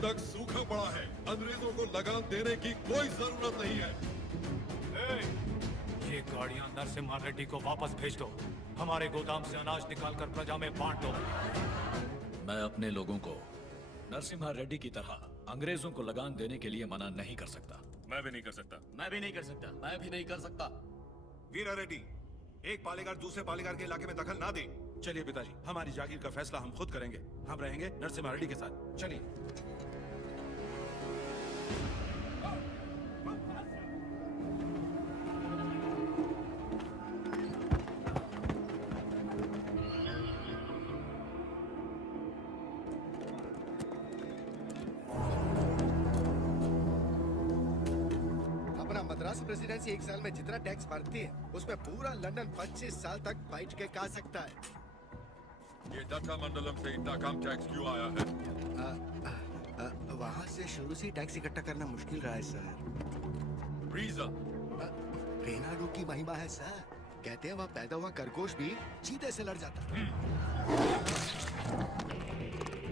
तक सूखा पड़ा है। अंग्रेजों को लगाम देने की कोई जरूरत नहीं है। ये गाड़ियां नरसिम्हा रेड्डी को वापस भेज दो। हमारे गोदाम से अनाज निकालकर प्रजा में बांट दो। मैं अपने लोगों को नरसिम्हा रेड्डी की तरह अंग्रेजों को लगान देने के लिए मना नहीं कर सकता। मैं भी नहीं कर सकता। मैं भी नहीं कर सकता। मैं भी नहीं कर सकता। वीरा रेड्डी, एक पालेगार दूसरे पालेगार के इलाके में दखल ना दे। चलिए पिताजी, हमारी जागीर का फैसला हम खुद करेंगे। हम रहेंगे नरसिम्हा रेड्डी के साथ। चलिए। मद्रास प्रेसिडेंसी एक साल में जितना टैक्स भरती है उसमें पूरा लंदन 25 साल तक बैठ के खा सकता है। ये डक्का मंडलम से इतना कम टैक्स क्यों आया है? वहाँ से शुरू से टैक्स इकट्ठा करना मुश्किल रहा है सर। रीजन? रेनाडू की महिमा है सर। कहते हैं वहाँ पैदा हुआ खरगोश भी चीते से लड़ जाता है।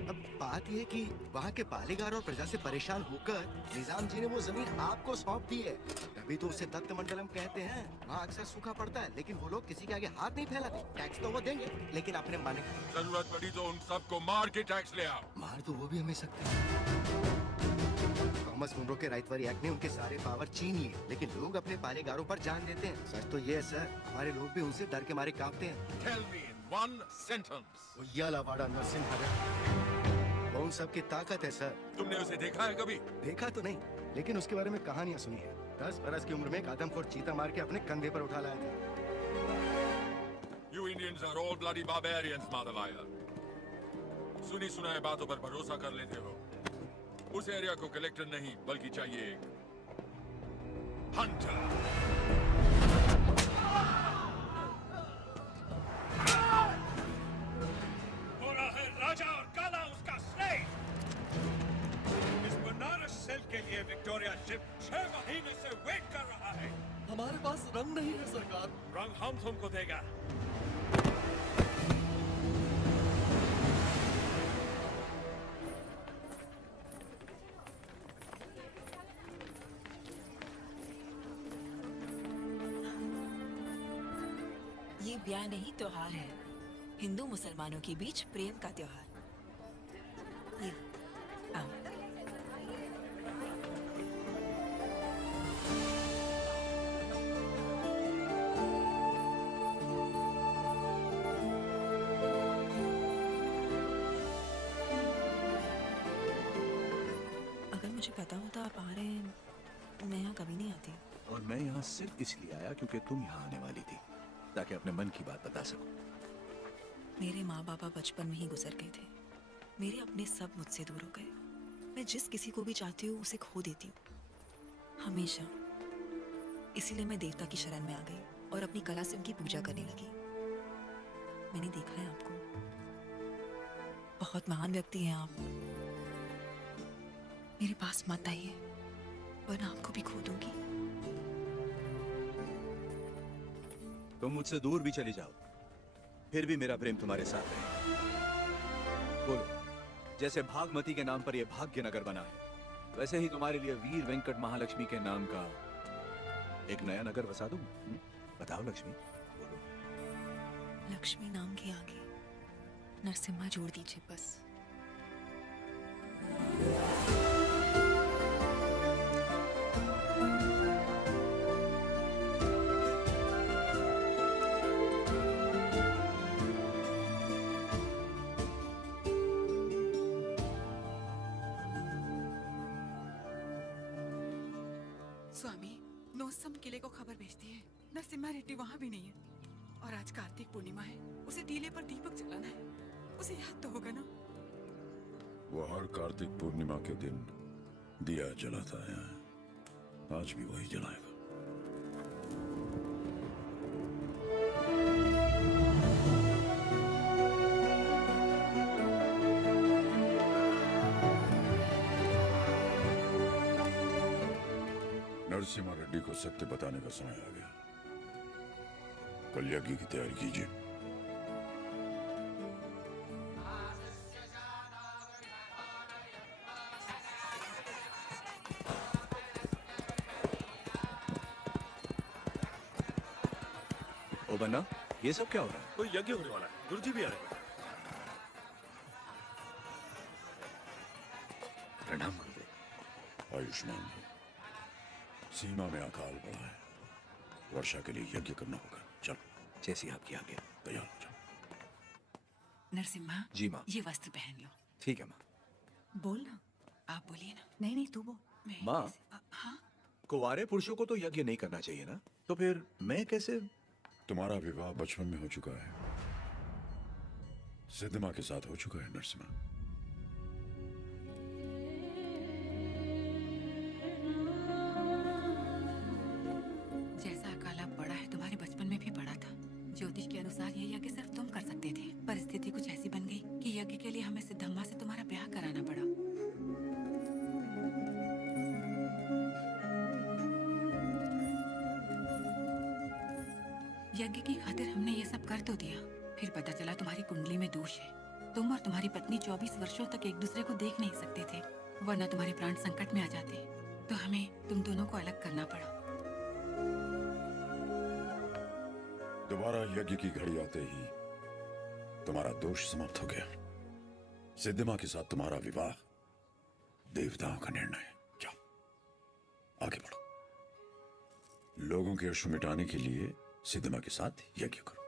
अब बात यह कि वहाँ के पालेगार और प्रजा से परेशान होकर निजाम जी ने वो जमीन आपको सौंप दी है। तभी तो उसे दत्त मंडलम कहते हैं। वहाँ अक्सर सूखा पड़ता है लेकिन वो लोग किसी के आगे हाथ नहीं फैलाते। टैक्स तो वो देंगे लेकिन अपने माने। जरूरत पड़ी तो उन सबको मार के टैक्स ले आओ। मार तो वो भी हमें सकते हैं। थॉमस मुनरो के राइटवरी एक्ट ने उनके सारे पावर छीन लिए लेकिन लोग अपने पालेगारों पर जान देते हैं। सच तो ये है सर, हमारे लोग भी उनसे डर के मारे कांपते हैं। Tell me in one sentence. उय्यालवाड़ा Narasimha वो उन सब की ताकत है सर। तुमने उसे देखा है कभी? देखा तो नहीं लेकिन उसके बारे में कहानियां सुनी है। 10 बरस की उम्र में एक आदमखोर चीता मार के अपने कंधे पर उठा लाया था। You Indians are all bloody barbarians, माधवाया। सुनी सुनाए बातों पर भरोसा कर लेते हो। उस एरिया को कलेक्टर नहीं बल्कि चाहिए एक हंटर। हो रहा है राजा और काला उसका स्लेव। इस बनारस सेल के लिए विक्टोरिया शिप 6 महीने से वेट कर रहा है। हमारे पास रंग नहीं है सरकार। रंग हम तुमको देगा। ये ब्याह नहीं त्योहार है, हिंदू मुसलमानों के बीच प्रेम का त्योहार। ये आओ। अगर मुझे पता होता आप आ रहे हैं, मैं यहाँ कभी नहीं आती। और मैं यहाँ सिर्फ इसलिए आया क्योंकि तुम यहाँ आने वाली थी, ताकि अपने मन की बात बता सकूं। मेरे माँ बाबा बचपन में ही गुजर गए थे। मेरे अपने सब मुझसे दूर हो गए। मैं जिस किसी को भी चाहती हूँ उसे खो देती हूँ, हमेशा। इसीलिए मैं देवता की शरण में आ गई और अपनी कला से उनकी पूजा करने लगी। मैंने देखा है आपको, बहुत महान व्यक्ति हैं आप। मेरे पास मत आइए वरना आपको भी खो दूंगी। तुम मुझसे दूर भी चली जाओ फिर भी मेरा प्रेम तुम्हारे साथ है। बोलो, जैसे भागमती के नाम पर यह भाग्यनगर बना है वैसे ही तुम्हारे लिए वीर वेंकट महालक्ष्मी के नाम का एक नया नगर बसा दूं। बताओ लक्ष्मी, बोलो। लक्ष्मी नाम के आगे नरसिम्हा जोड़ दीजिए बस। स्वामी, नोसम किले को खबर भेजती है नरसिम्हा रेड्डी वहाँ भी नहीं है। और आज कार्तिक पूर्णिमा है, उसे टीले पर दीपक जलाना है। उसे याद तो होगा ना? वो हर कार्तिक पूर्णिमा के दिन दिया जलाता है, आज भी वही जलाएगा। नरसिम्हा रेड्डी को सत्य बताने का समय आ गया। कल यज्ञ की तैयारी कीजिए। ओ बन्ना, ये सब क्या हो रहा है? कोई यज्ञ होने वाला है, गुरुजी भी आ रहे हैं। प्रणाम गुरुदेव। आयुष्मान हो। सीमा में अकाल पड़ा है, वर्षा के लिए यज्ञ करना होगा। चलो, जैसी आपकी आज्ञा। तैयार हो जाओ। नरसिम्हा, जी माँ। ये वस्त्र पहन लो। ठीक है माँ। बोल ना। आप बोलिए ना। नहीं नहीं, तू बोल। मैं माँ। हाँ, कुंवारे पुरुषों को तो यज्ञ नहीं करना चाहिए ना, तो फिर मैं कैसे? तुम्हारा विवाह बचपन में हो चुका है, सिद्धमा के साथ हो चुका है नरसिम्हा। जैसा अकाल अब पड़ा है तुम्हारे बचपन में भी पड़ा था। ज्योतिष के अनुसार ये यज्ञ सिर्फ तुम कर सकते थे। परिस्थिति कुछ ऐसी बन गई कि यज्ञ के लिए हमें सिद्धम्मा से तुम्हारा ब्याह कराना पड़ा। यज्ञ की खातिर हमने ये सब कर तो दिया, फिर पता चला तुम्हारी कुंडली में दोष है। तुम और तुम्हारी पत्नी 24 वर्षों तक एक दूसरे को देख नहीं सकते थे, वरना तुम्हारे प्राण संकट में आ जाते। तो हमें तुम दोनों को अलग करना पड़ा। दोबारा यज्ञ की घड़ी आते ही तुम्हारा दोष समाप्त हो गया। सिद्धमा के साथ तुम्हारा विवाह देवताओं का निर्णय है। जाओ, आगे बढ़ो। लोगों के अश्रु मिटाने के लिए सिद्धमा के साथ यज्ञ करो।